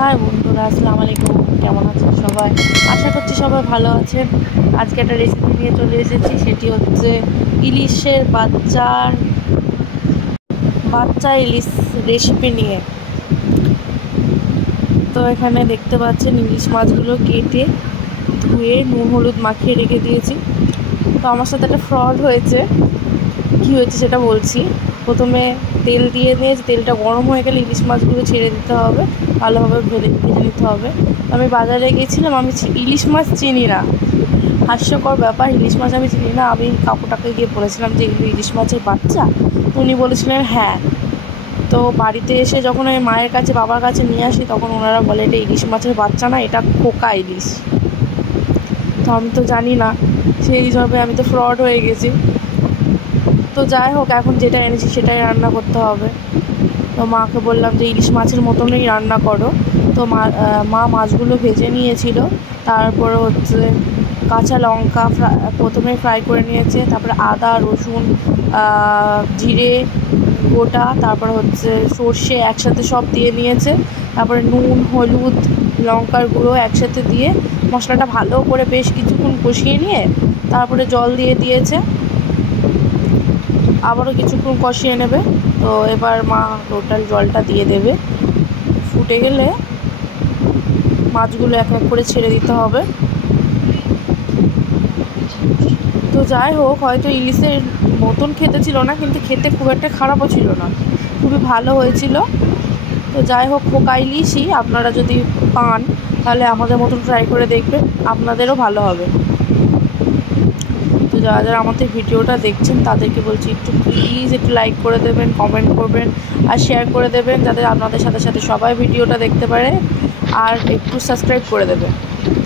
High বন্ধুরা, আসসালামু আলাইকুম। কেমন আছেন সবাই? আশা করছি সবাই ভালো আছেন। আজকে একটা রেসিপি নিয়ে চলে এসেছি, সেটি হচ্ছে ইলিশের বাচ্চা ইলিশ রেসিপি নিয়ে। তো এখানে দেখতে পাচ্ছেন ইলিশ মাছগুলো কেটে ধুয়ে নুন হলুদ মাখিয়ে রেখে দিয়েছি। তো আমার সাথে একটা ফ্রড হয়েছে। কী হয়েছে সেটা বলছি। প্রথমে তেল দিয়ে নিয়ে তেলটা গরম হয়ে গেলে ইলিশ মাছগুলো ছেড়ে দিতে হবে, ভালোভাবে ভেজে নিতে হবে। আমি বাজারে গিয়েছিলাম, আমি ইলিশ মাছ চিনি না। হাস্যকর ব্যাপার, ইলিশ মাছ আমি চিনি না। আমি কাকুটাকে গিয়ে বলেছিলাম যে এগুলো ইলিশ মাছের বাচ্চা। তো উনি বলেছিলেন হ্যাঁ। তো বাড়িতে এসে যখন আমি মায়ের কাছে বাবার কাছে নিয়ে আসি, তখন ওনারা বলে এটা ইলিশ মাছের বাচ্চা না, এটা খোকা ইলিশ। তো আমি তো জানি না, সেই হিসাবে আমি তো ফ্রড হয়ে গেছি। তো যাই হোক, এখন যেটা এনেছি সেটাই রান্না করতে হবে। তো মাকে বললাম যে ইলিশ মাছের মতনই রান্না করো। তো মা মাছগুলো ভেজে নিয়েছিল। তারপরে হচ্ছে কাঁচা লঙ্কা প্রথমে ফ্রাই করে নিয়েছে, তারপরে আদা রসুন জিরে গোটা, তারপরে হচ্ছে সর্ষে একসাথে সব দিয়ে নিয়েছে। তারপরে নুন হলুদ লঙ্কার গুঁড়ো একসাথে দিয়ে মশলাটা ভালো করে বেশ কিছুক্ষণ কষিয়ে নিয়ে তারপরে জল দিয়ে দিয়েছে। আবারও কিছুক্ষণ কষিয়ে নেবে। তো এবার মা টোটাল জলটা দিয়ে দেবে। ফুটে গেলে মাছগুলো এক এক করে ছেড়ে দিতে হবে। তো যাই হোক, হয়তো ইলিশের মতন খেতে ছিল না, কিন্তু খেতে খুব একটা খারাপও ছিল না, খুবই ভালো হয়েছিল। তো যাই হোক, খোকা ইলিশই আপনারা যদি পান তাহলে আমাদের মতন ট্রাই করে দেখবেন, আপনাদেরও ভালো হবে। তো যারা যারা আমাদের ভিডিওটা দেখছেন তাদেরকে বলছি একটু প্লিজ একটু লাইক করে দেবেন, কমেন্ট করবেন আর শেয়ার করে দেবেন, যাতে আপনাদের সাথে সাথে সবাই ভিডিওটা দেখতে পারে। আর একটু সাবস্ক্রাইব করে দেবেন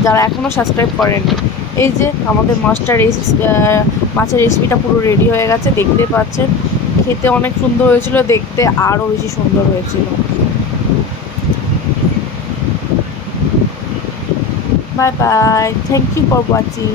যারা এখনও সাবস্ক্রাইব করেননি। এই যে আমাদের মাছের রেসিপিটা পুরো রেডি হয়ে গেছে, দেখতে পাচ্ছেন। খেতে অনেক সুন্দর হয়েছিল, দেখতে আরও বেশি সুন্দর হয়েছিল। Bye bye, thank you for watching.